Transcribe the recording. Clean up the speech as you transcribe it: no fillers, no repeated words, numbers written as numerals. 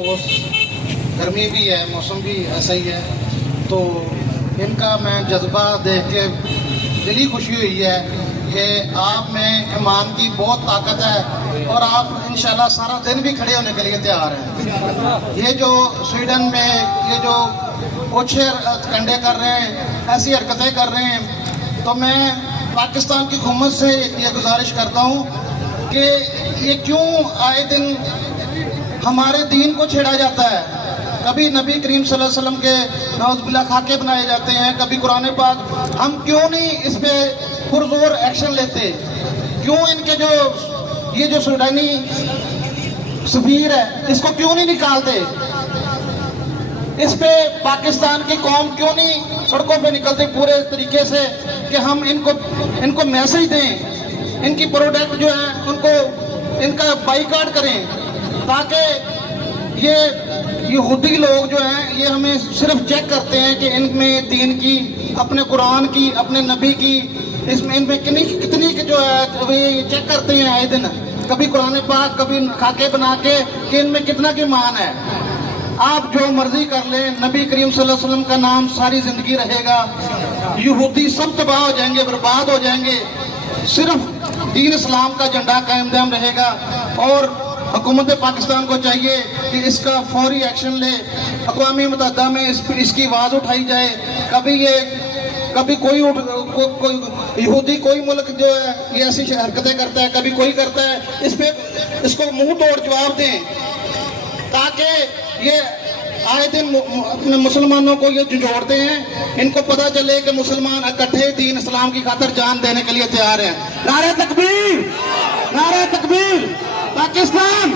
गर्मी भी है, मौसम भी ऐसा ही है, तो इनका मैं जज्बा देख के दिली खुशी हुई है कि आप में ईमान की बहुत ताकत है और आप इंशाल्लाह सारा दिन भी खड़े होने के लिए तैयार हैं। ये जो स्वीडन में ये जो कुछ कंडे कर रहे हैं, ऐसी हरकतें कर रहे हैं, तो मैं पाकिस्तान की हुकूमत से ये गुजारिश करता हूँ कि ये क्यों आए दिन हमारे दीन को छेड़ा जाता है। कभी नबी करीम सल्लल्लाहु अलैहि वसल्लम के नाउज़ुबिल्लाह खाके बनाए जाते हैं, कभी कुरान पाक। हम क्यों नहीं इस पे पुरजोर एक्शन लेते? क्यों इनके जो ये जो सूडानी सफीर है, इसको क्यों नहीं निकालते? इस पे पाकिस्तान की कौम क्यों नहीं सड़कों पे निकलते पूरे तरीके से कि हम इनको मैसेज दें, इनकी प्रोडक्ट जो है उनको इनका बाइकाट करें, ताकि ये यहूदी लोग जो हैं ये हमें सिर्फ चेक करते हैं कि इनमें दीन की, अपने कुरान की, अपने नबी की, इसमें इनमें कितनी जो है वे चेक करते हैं आए दिन। कभी कुरान पाक, कभी खाके बना के कि इनमें कितना की मान है। आप जो मर्जी कर लें, नबी करीम सल्लल्लाहु अलैहि वसल्लम का नाम सारी जिंदगी रहेगा। यहूदी सब तबाह हो जाएंगे, बर्बाद हो जाएंगे, सिर्फ दीन इस्लाम का झंडा कायम दायम रहेगा। और हुकूमत पाकिस्तान को चाहिए कि इसका फौरी एक्शन ले, अक़वाम मुत्तहिदा में इसकी आवाज़ उठाई जाए। कभी कोई यहूदी कोई मुल्क जो है ये ऐसी हरकतें करता है, कभी कोई करता है, इसको मुंह तोड़ जवाब दें, ताकि ये आए दिन अपने मुसलमानों को ये जोड़ते हैं, इनको पता चले कि मुसलमान इकट्ठे दीन इस्लाम की खातिर जान देने के लिए तैयार हैं। नारे तकबीर, नारे तकबीर, पाकिस्तान